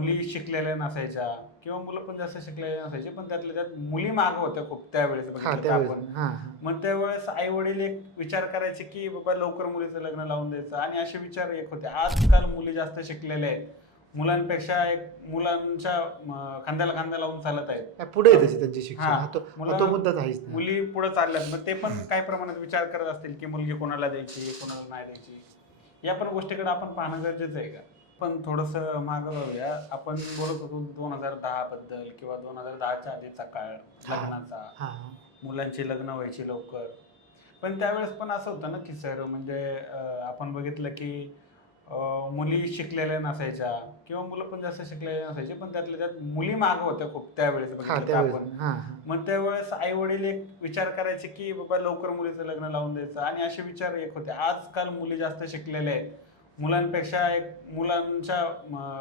मुली शिकलेल्या नसायच्या किंवा मुलं पण जास्त शिकलेले नसायचे, पण त्यातल्या त्यात मुली मागं होत्या खूप त्यावेळेस हां, बघितलं तर त्यावेळेस. आपण. हां, हां. मग त्यावेळेस आई वडील एक विचार करायचे की बाबा लवकर मुलीचं लग्न लावून द्यायचं, आणि असे विचार एक होते. आजकाल मुली जास्त शिकलेल्या आहेत, मुलांपेक्षा एक मुलांच्या खांद्याला खांदा लावून चालत आहेत. पुढे आहे तशी त्यांची शिक्षण. हा, तो मुद्दा तर आहेच ना. मुली पुढे चालल्यात, मग ते पण काही प्रमाणात विचार करत असतील की मुलगी कोणाला द्यायची, कोणाला नाही द्यायची. या पण गोष्टीकडे आपण पाहणं गरजेचं आहे का? पण थोडंसं मागं वळूया. आपण बोलत होतो 2010 बद्दल किंवा 2010च्या आधीचा काळ हां, लग्नाचा, हां. मुलांची लग्न व्हायची लवकर. पण त्यावेळेस पण असं होतं ना की सर, म्हणजे आपण बघितलं की मुली शिकलेल्या नसायच्या किंवा मुलं पण जास्त शिकलेले नसायचे, पण त्यातल्या त्यात मुली मागं होत्या खूप त्यावेळेस हां, बघितलं तर त्यावेळेस. आपण. हां, हां. मग त्यावेळेस आई वडील एक विचार करायचे की बाबा लवकर मुलीचं लग्न लावून द्यायचं, आणि असे विचार एक होते. आजकाल मुली जास्त शिकलेल्या आहेत, मुलांपेक्षा एक मुलांच्या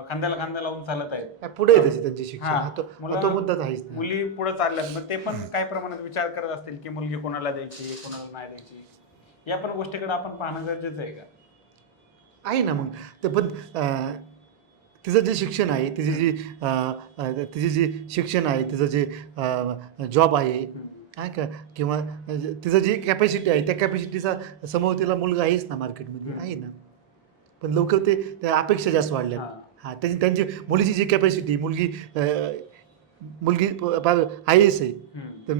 खांद्याला खांदा लावून चालत आहेत. पुढे आहे तशी त्यांची शिक्षण. हा, तो मुद्दा तर आहेच ना. मुली पुढे चालल्यात, मग ते पण काही प्रमाणात विचार करत असतील की मुलगी कोणाला द्यायची, कोणाला नाही द्यायची. या पण गोष्टीकडे आपण पाहणं गरजेचं आहे का? आहे ना मग. ते पण तिचं जे शिक्षण आहे, तिची जी शिक्षण आहे, तिचं जे जॉब आहे, आहे का? किंवा तिचं जी कॅपॅसिटी आहे, त्या कॅपॅसिटीचा समोर तिला मुलगा आहेच ना मार्केटमध्ये, आहे ना. पण लवकर त्या अपेक्षा जास्त वाढल्यात. हा. हां, त्यांची मुलीची जी कॅपॅसिटी, मुलगी IAS आहे. तर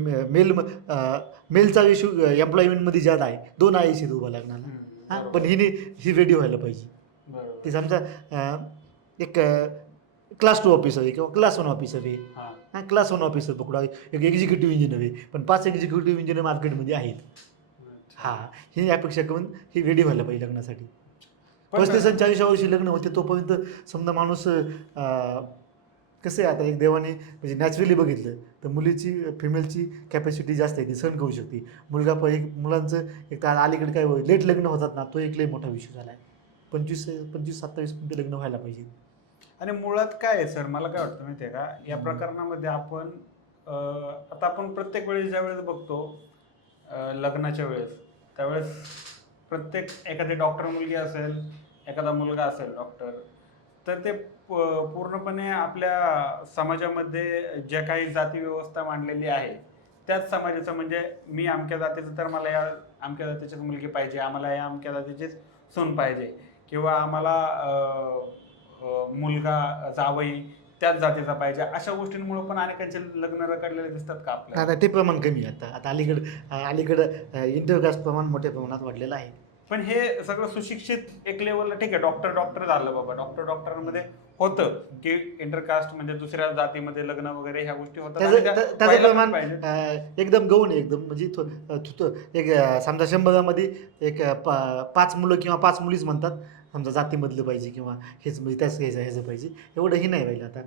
मेलचा इश्यू एम्प्लॉयमेंटमध्ये ज्यादा आहे. 2 IAS आहेत उभा लग्नाला. हां, बरोबर. पण ही रेडी व्हायला पाहिजे. बरोबर. ते समजा एक क्लास 2 ऑफिसर आहे किंवा क्लास 1 ऑफिसर आहे. हा. हां, क्लास 1 ऑफिसर पकडा. एक एक्झिक्युटिव्ह इंजिनियर आहे. पण 5 एक्झिक्युटिव्ह इंजिनियर मार्केटमध्ये आहेत. अच्छा. हां, ही अपेक्षा करून ही रेडी व्हायला पाहिजे लग्नासाठी. पण 35 आणि 40 वर्षी लग्न होते तोपर्यंत समजा माणूस कसं आहे आता एक देवाने म्हणजे नॅचरली बघितलं तर फिमेलची कॅपॅसिटी जास्त आहे, ती सहन करू शकते. मुलांचं एक तर अलीकडे काय लेट लग्न होतात ना, तो एक लई मोठा विषय झाला आहे. 25-27 मध्ये लग्न व्हायला पाहिजे. आणि मुळात काय आहे सर, मला काय वाटतं माहिती आहे का, या प्रकरणामध्ये आपण आता आपण प्रत्येक वेळेस ज्या वेळेस बघतो लग्नाच्या वेळेस, त्यावेळेस प्रत्येक एखादी डॉक्टर मुलगी असेल, एखादा मुलगा असेल डॉक्टर, तर ते पूर्णपणे आपल्या समाजामध्ये ज्या काही जाती व्यवस्था मांडलेली आहे त्याच समाजाचं, म्हणजे मी अमक्या जातीचं तर मला या अमक्या जातीचीच मुलगी पाहिजे, आम्हाला या अमक्या जातीचीच सून पाहिजे, किंवा आम्हाला मुलगा जावई त्याच जातीचा पाहिजे, अशा गोष्टींमुळे पण अनेकांचे लग्न रखडलेले दिसतात का नाही, आपल्याला? नाही, ते प्रमाण कमी आहे आता. आता अलीकडं इंटरकास्ट प्रमाण मोठ्या प्रमाणात वाढलेलं आहे. पण हे सगळं सुशिक्षित एक लेवलला ठीक आहे, डॉक्टर डॉक्टर झालं बाबा, डॉक्टरांमध्ये होतं की इंटरकास्ट म्हणजे दुसऱ्या जातीमध्ये लग्न वगैरे ह्या गोष्टी होतात, आणि त्या त्याचं व्हायला पण प्रमाण पाहिजेत. एकदम गौण आहे एकदम. म्हणजे एक समजा 100मध्ये एक 5 मुलं किंवा 5 मुलीच म्हणतात समजा जातीमधलं पाहिजे किंवा हेच म्हणजे त्याच ह्याचं पाहिजे. एवढंही नाही पाहिजे आता.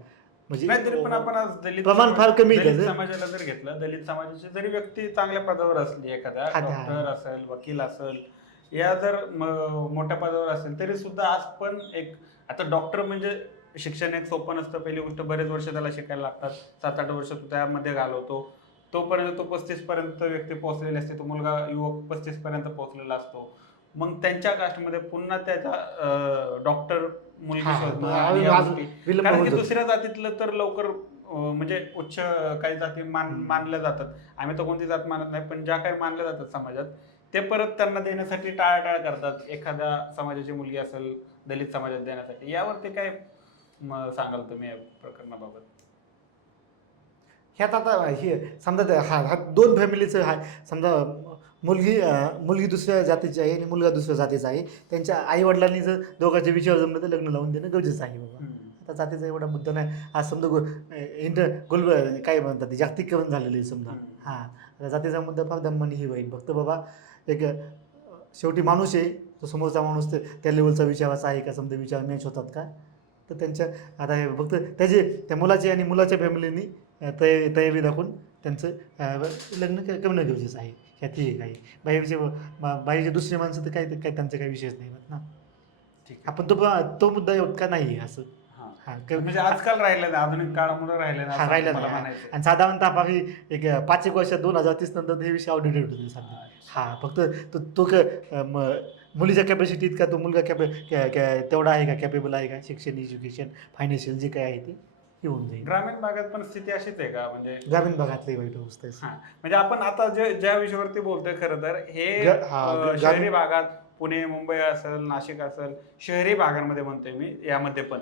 म्हणजे नाही तरी पण आपण आज प्रमाण फार कमी आहे दलित त्याचं. समाजाला जर घेतलं, दलित समाजाची जरी व्यक्ती चांगल्या पदावर असली, एखादा हा, डॉक्टर असेल, वकील असेल, या जर मोठ्या पदावर असेल, तरी सुद्धा आज पण एक, आता डॉक्टर म्हणजे शिक्षण एक सोपं नसतं. पहिली गोष्ट बरेच वर्ष त्याला शिकायला लागतात, 7-8 वर्ष तो त्यामध्ये घालवतो. तोपर्यंत तो 35 पर्यंत व्यक्ती पोहोचलेली असते, तो मुलगा युवक 35 पर्यंत पोहोचलेला असतो. मग त्यांच्या कास्टमध्ये पुन्हा त्याचा डॉक्टर मुलगी हां, शोधणं आणि या अजून गोष्टी, विलंब कारण होऊन की जातो. दुसऱ्या जातीतलं तर लवकर म्हणजे उच्च काही जाती मानल्या जातात. आम्ही तर कोणती जात मानत नाही, पण ज्या काही मानल्या जातात समाजात, ते परत त्यांना देण्यासाठी टाळाटाळ करतात. एखाद्या समाजाची मुलगी असेल दलित समाजात देण्यासाठी. यावरती काय सांगाल तुम्ही या प्रकरणाबाबत? ह्यात आता हे समजा हा 2 फॅमिलीचं समजा मुलगी दुसऱ्या जातीची आहे आणि मुलगा दुसऱ्या जातीचा आहे. त्यांच्या आई-वडिलांनी जर दोघांचे विचार जमले तर लग्न लावून देणं गरजेचं आहे बाबा. हम्म. आता जातीचा एवढा मुद्दा नाही. आज समजा काय म्हणतात ते जागतिकीकरण झालेलं आहे समजा. हां, आता जातीचा मुद्दा फार दमाने हे होईल. फक्त बाबा एक शेवटी माणूस आहे. तो समोरचा माणूस त्या लेव्हलचा विचाराचा आहे का, समजा विचार मॅच होतात का? तर त्यांच्या आता हे फक्त त्या मुलाची आणि मुलाच्या फॅमिलीनी तयारी दाखवून त्यांचं लग्न करणं गरजेचं आहे. ह्यात हे काही बाहेरचे दुसरी माणसं तर काय त्यांचा काही विषयच नाही ना. ठीक आहे. आपण तो मुद्दा का नाही आहे असं. हां. हा म्हणजे आजकाल राहिले नाही, आधुनिक काळामध्ये राहिले नाही हा असं राहिलं मला नाही. म्हणायचं आणि साधारणतः बाकी एक 5 वर्षात 2030 नंतर हे विषय आउटडेटेड होते सध्या. हा फक्त तो तो मुलीच्या कॅपॅसिटी इतका तो मुलगा तेवढा आहे का, कॅपेबल आहे का, शिक्षण, एज्युकेशन, फायनान्शियल जे काही आहे ते येऊन जाईल. ग्रामीण भागात पण स्थिती अशीच आहे का म्हणजे? ग्रामीण भागातली वाईट अवस्था आहे. हा, म्हणजे आपण आता ज्या विषयावरती बोलतोय खरं तर हे शहरी ग्रामीण भागात, पुणे मुंबई असेल, नाशिक असेल, शहरी भागांमध्ये म्हणतोय मी, यामध्ये पण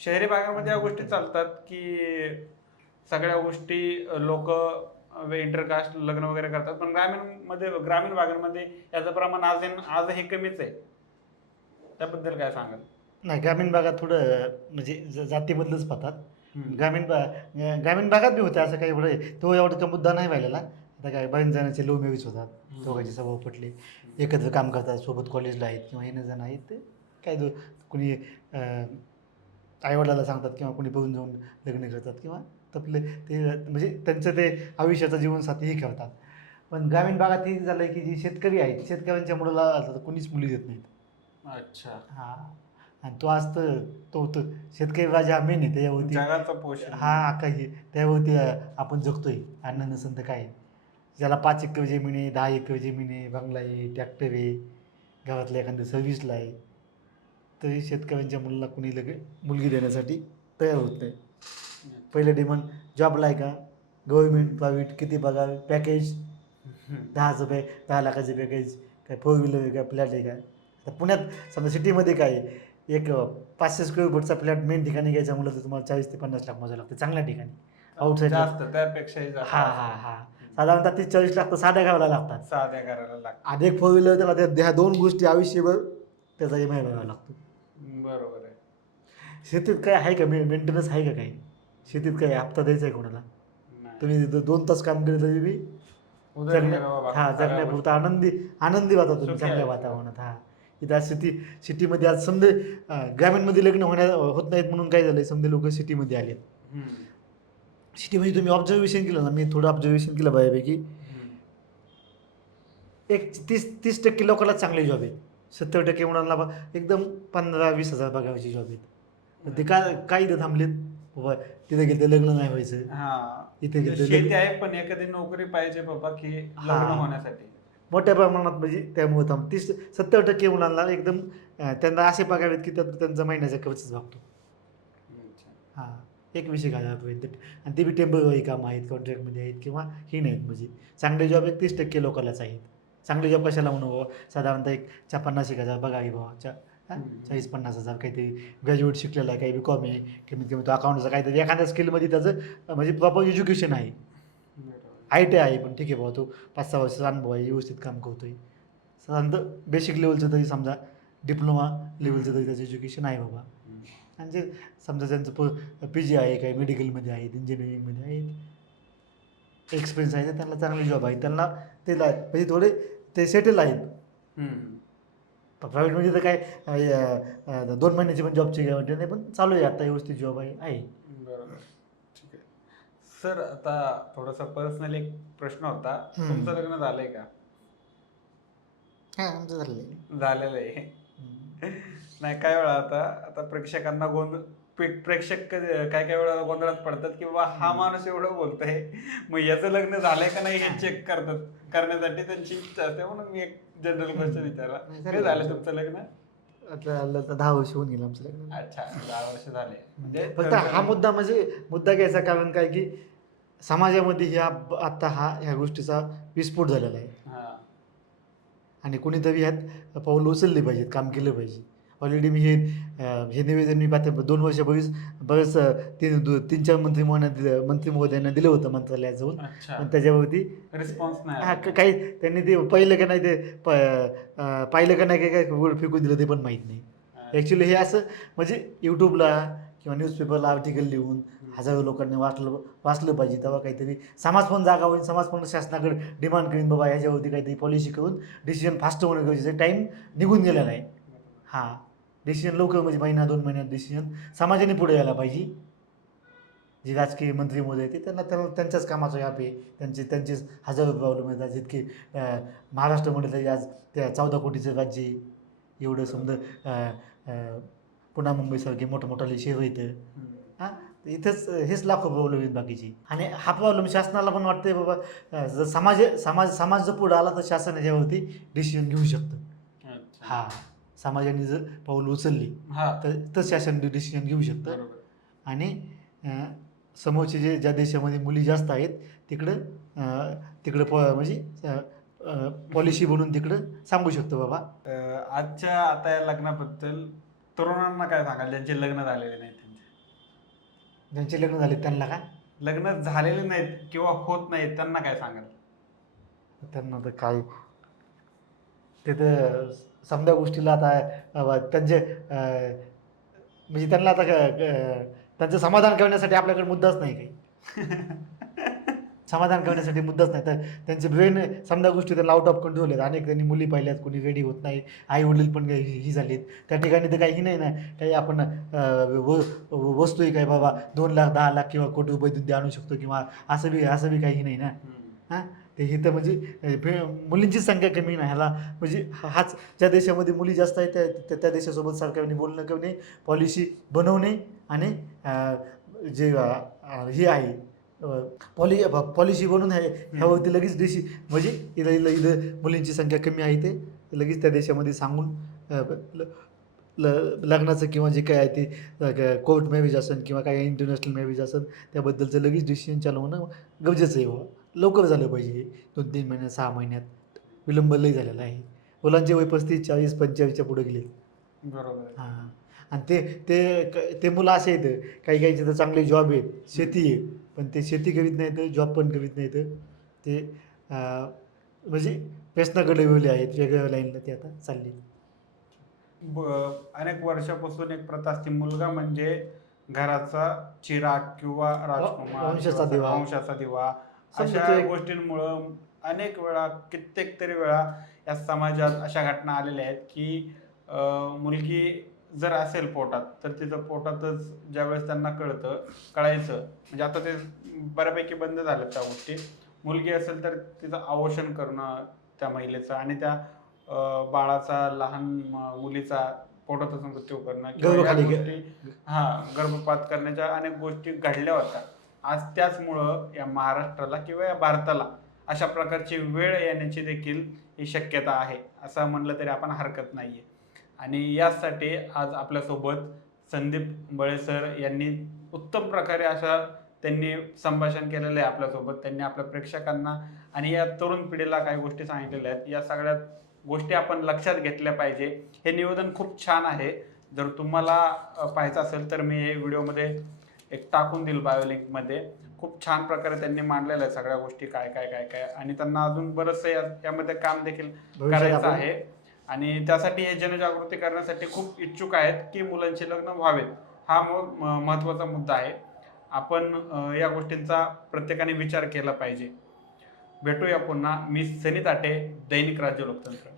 शहरी भागामध्ये या गोष्टी चालतात की सगळ्या गोष्टी लोक इंटरकास्ट लग्न वगैरे करतात, पण ग्रामीण भागांमध्ये याचं प्रमाण आजही कमीच आहे. त्याबद्दल काय सांगाल? नाही, ग्रामीण भागात थोडं म्हणजे जातीबद्दलच पाहतात. हम्म. ग्रामीण भागात बी होते असं काही एवढं आहे. तो एवढा मुद्दा नाही राहिलेला. आता काय बरेच जणांचे लव्ह मॅरेज होतात, दोघांचे स्वभाव पटले, एकत्र काम करतात, सोबत कॉलेजला आहेत किंवा येणं जण आहेत, ते काय कुणी आईवडिलाला सांगतात किंवा कुणी बघून जाऊन लग्न करतात किंवा तपले ते म्हणजे त्यांचं ते आयुष्याचा जीवनसाथीही करतात. पण ग्रामीण भागात हे झालं की जी शेतकरी आहेत, शेतकऱ्यांच्या मुलाला आता कुणीच मुली देत नाहीत. अच्छा. हां. आणि तो आज तर तो शेतकरी राजा हा मेन आहे त्याच्यावरती. जगाचा पोषण. हा काही त्यावरती आपण जगतोय. अन्न नसेल तर काय. ज्याला 5 एकर जमीन आहे, 10 एकर जमीन आहे, बंगला आहे, ट्रॅक्टर आहे, गावातल्या एखाद्या सर्व्हिसला आहे, तरी शेतकऱ्यांच्या मुलाला कुणी मुलगी देण्यासाठी तयार होत नाही. पहिलं डिमांड जॉबला आहे का, गव्हर्नमेंट, प्रायव्हेट, किती पगार, पॅकेज 10 लाखाचं पॅकेज, काय 4 व्हीलर आहे का, फ्लॅट आहे का. तर पुण्यात समजा सिटीमध्ये काय आहे, एक 500 स्क्वेअर फूटचा फ्लॅट मेन ठिकाणी घ्यायचा म्हटलं तर तुम्हाला 40 ते 50 लाख मोजावं लागतं चांगल्या ठिकाणी. आउटसाईडला जास्त, त्यापेक्षाही जास्त. हां हां हां साधारणतः 30-40 लाख तर साध्या घराला लागतात. साध्या करायला लागतं. आधी एक 4 व्हीलर त्याला ह्या 2 गोष्टी आयुष्यभर त्याचा EMI भरावा लागतो. बरोबर आहे. शेतीत काय आहे का, मेंटेनन्स आहे का काही? शेतीत काय हप्ता द्यायचा आहे कोणाला? नाही. तुम्ही 2 तास काम केलं तरी बी उदरनिर्वाह हां सगळ्या जगण्यापुरता गोष्टी. आनंदी वाता तुम्ही सुखी चांगल्या आहे. वातावरणात. हां इथं आज सिटीमध्ये आज समजे ग्रामीणमध्ये लग्न होत नाहीत म्हणून काय झालं, समजे लोक सिटीमध्ये आलेत. हम्म. सिटीमध्ये तुम्ही ऑब्झर्वेशन केलं ना, मी थोडं ऑब्झर्वेशन केलं बऱ्यापैकी, एक 30% लोकांना चांगले जॉब आहेत, 70% मुलांना एकदम 15-20 हजार पगाराचे जॉब आहेत. तर ते काय इथं थांबलेत बाबा, तिथे गेलं लग्न नाही व्हायचं, हा, इथे म्हणजे गेलं शेती आहे पण एखादी नोकरी पाहिजे बाबा की लग्न होण्यासाठी. मोठ्या प्रमाणात म्हणजे त्यामुळे 70% मुलांना एकदम त्यांना असे पगार आहेत की त्यांचा महिन्याचा खर्चच भागतो. अच्छा. हां, 21,000 आणि ते बी टेम्पररी काम आहेत, कॉन्ट्रॅक्टमध्ये आहेत किंवा ही नाहीत. म्हणजे चांगले जॉब एक 30% लोकांनाच आहेत. चांगले जॉब कशाला म्हणू बाबा, साधारणतः एक 50,000 पगार आहे बाबा, 40-50 हजार, काहीतरी ग्रॅज्युएट शिकलेला आहे, काही BCom आहे, कमीत कमी तो अकाउंटचा काहीतरी एखाद्या स्किलमध्ये त्याचं म्हणजे प्रॉपर एज्युकेशन आहे, ITI आहे, पण ठीक आहे बाबा, तो 5-6 वर्षाचा अनुभव आहे, व्यवस्थित काम करतोय. साधारणतः बेसिक लेवलचं तरी समजा, डिप्लोमा लेवलचं तरी त्याचं एज्युकेशन आहे बाबा. आणि जे समजा त्यांचं PG आहे, काही मेडिकलमध्ये आहेत, इंजिनिअरिंगमध्ये आहेत, एक्सपिरियन्स आहे, तर त्यांना चांगले जॉब आहे, त्यांना ते म्हणजे थोडे ते सेटल आहेत. प्रायव्हेटमध्ये तर काय 2 महिन्याची पण जॉबची गॅरंटी नाही, पण चालू आहे आता व्यवस्थित जॉब आहे. बरोबर. ठीक आहे सर, आता थोडासा पर्सनल एक प्रश्न होता. तुमचं लग्न झालंय का? हां, आमचं झालेलं झालेलं आहे. नाही, काय वेळा आता प्रेक्षकांना प्रेक्षक काय काय वेळा गोंधळात पडतात की बाबा हा माणूस एवढं बोलतोय, मग याचं लग्न झालंय का नाही हे चेक करण्यासाठी त्यांची इच्छा असते, म्हणून मी एक जनरल क्वेश्चन विचारला. काय झालं तुमचं लग्न? आता 10 वर्ष होऊन गेलं आमचं लग्न. अच्छा, 10 वर्ष झाले. म्हणजे फक्त हा मुद्दा घ्यायचा कारण काय की समाजामध्ये आता ह्या गोष्टीचा विस्फोट झालेला आहे. हा. आणि कोणीतरी ह्यात पाऊल उचलले पाहिजेत, काम केलं पाहिजे. ऑलरेडी मी हे निवेदन मी पाहते 2 वर्षापूर्वीच बरेच 3-4 मंत्री महोदयांना दिलं होतं मंत्रालयात जाऊन. अच्छा. पण त्याच्यावरती रिस्पॉन्स नाही हां, आला. काही त्यांनी ते पाहिलं का नाही, ते पाहिलं का नाही, काय फेकून दिलं ते पण माहीत नाही. ॲक्च्युली हे असं म्हणजे यूट्यूबला किंवा न्यूजपेपरला आर्टिकल लिहून हजारो लोकांनी वाचलं पाहिजे, तेव्हा काहीतरी समाज पण जागा होईल, समाज पण शासनाकडे डिमांड करीन बाबा ह्याच्यावरती काहीतरी पॉलिसी करून डिसिजन फास्ट होणं गरजेचं आहे. टाईम निघून गेलेला आहे. हां, डिसिजन लवकर म्हणजे 1-2 महिन्यात डिसिजन समाजाने पुढे यायला पाहिजे. जे राजकीय मंत्री महोदय आहेत त्यांना त्यांच्याच कामाचा व्याप आहे, त्यांचेच हजारो प्रॉब्लेम येतात. जितके महाराष्ट्रामध्ये तरी आज त्या 14 कोटीचं राज्य आहे, एवढं समजा पुन्हा मुंबईसारखे मोठमोठाले शहर येतं. हां, इथंच हेच लाखो प्रॉब्लेम आहेत बाकीचे. आणि हा प्रॉब्लेम शासनाला पण वाटतंय बाबा, जर समाज जर पुढं आला तर शासन याच्यावरती डिसिजन घेऊ शकतं. अच्छा. हां, समाजाने जर पाऊल उचलली हा तर शासन डिसिजन घेऊ शकतं. बरोबर. आणि समोरचे ज्या देशामध्ये मुली जास्त आहेत तिकडं तिकडं म्हणजे पॉलिसी बनवून तिकडं सांगू शकतो बाबा. आजच्या आता या लग्नाबद्दल तरुणांना काय सांगाल ज्यांचे लग्न झालेले नाहीत, ज्यांचे लग्न झाले त्यांना काय, लग्न झालेले नाहीत किंवा होत नाहीत त्यांना काय सांगाल? त्यांना तर काय, ते तर समजा गोष्टीला आता त्यांचे म्हणजे त्यांना आता त्यांचं समाधान करण्यासाठी आपल्याकडे मुद्दाच नाही काही. समाधान करण्यासाठी मुद्दाच नाही. तर त्यांचे ब्रेन समजा गोष्टी त्यांना आउट ऑफ कंट्रोल आहेत. अनेक त्यांनी मुली पाहिल्यात, कोणी रेडी होत नाही, आई वडील पण ही झालीत. त्या ठिकाणी तर काही नाही ना, काही आपण वस्तू आहे काय बाबा 2 लाख 10 लाख किंवा कोटी रुपये देऊन ते आणू शकतो किंवा असं बी काही नाही ना. हां, ते इथं म्हणजे मुलींची संख्या कमी नाही ह्याला, म्हणजे हाच ज्या देशामध्ये मुली जास्त आहेत त्या देशासोबत सरकारने बोलणं करणे, पॉलिसी बनवणे आणि जे हे आहे पॉलिसी बनवून ह्यावरती लगेच म्हणजे इथं मुलींची संख्या कमी आहे ते लगेच त्या देशामध्ये सांगून लग्नाचं किंवा जे काय आहे ते कोर्ट मॅरेज असेल किंवा काही इंटरनॅशनल मॅरेज असेल त्याबद्दलचं लगेच डिसिजन चालू होणं गरजेचं आहे बाबा. लवकर झालं पाहिजे हे 2-3 महिन्यात 6 महिन्यात विलंब लई झालेला आहे. मुलांचे वय 35-40-45च्या पुढे गेले. बरोबर. हां, आणि ते मुलं असे आहेत, काही तर चांगले जॉब आहेत, शेती आहे, पण ते शेती करीत नाहीत, जॉब पण करीत नाहीत. ते म्हणजे व्यसनाकडे वळले आहेत, वेगळ्या लाईनला ते आता चालले. अनेक वर्षापासून एक प्रथा असते, मुलगा म्हणजे घराचा चिराग किंवा राजकुमार वंशाचा किंवा दिवा. वंशाचा दिवा. समजा अशा तो एक गोष्टींमुळं अनेक वेळा, कित्येक तरी वेळा या समाजात अशा घटना आलेल्या आहेत की मुलगी जर असेल पोटात तर तिचं पोटातच ज्यावेळेस त्यांना कळायचं, म्हणजे आता ते बऱ्यापैकी बंद झालं त्या गोष्टी. मुलगी असेल तर तिचं अवोशन करणं त्या महिलेचं आणि त्या बाळाचा लहान मुलीचा पोटातच मृत्यू करणं किंवा या गर्भाखाली गोष्टी, गर्भपात करण्याच्या अनेक गोष्टी घडल्या होत्या. आज त्याचमुळं या महाराष्ट्राला किंवा या भारताला अशा प्रकारची वेळ येण्याची देखील ही शक्यता आहे असं म्हणलं तरी आपण हरकत नाहीये. आणि यासाठी आज आपल्यासोबत संदीप बळे सर यांनी उत्तम प्रकारे अशा त्यांनी संभाषण केलेलं आहे आपल्यासोबत. त्यांनी आपल्या प्रेक्षकांना आणि या तरुण पिढीला काही गोष्टी सांगितलेल्या आहेत. या सगळ्या गोष्टी आपण लक्षात घेतल्या पाहिजे. हे निवेदन खूप छान आहे. जर तुम्हाला पाहायचं असेल तर मी हे व्हिडिओमध्ये एक टाकून देईल बायोलिंकमध्ये. खूप छान प्रकारे त्यांनी मांडलेलं आहे सगळ्या गोष्टी, काय काय काय काय आणि त्यांना अजून बरंचसं यामध्ये काम देखील करायचं आहे. आणि त्यासाठी हे जनजागृती करण्यासाठी खूप इच्छुक आहेत की मुलांचे लग्न व्हावेत. हा महत्त्वाचा मुद्दा आहे. आपण या गोष्टींचा प्रत्येकाने विचार केला पाहिजे. भेटूया पुन्हा. मी सनी ताटे, दैनिक राज्य लोकतंत्र.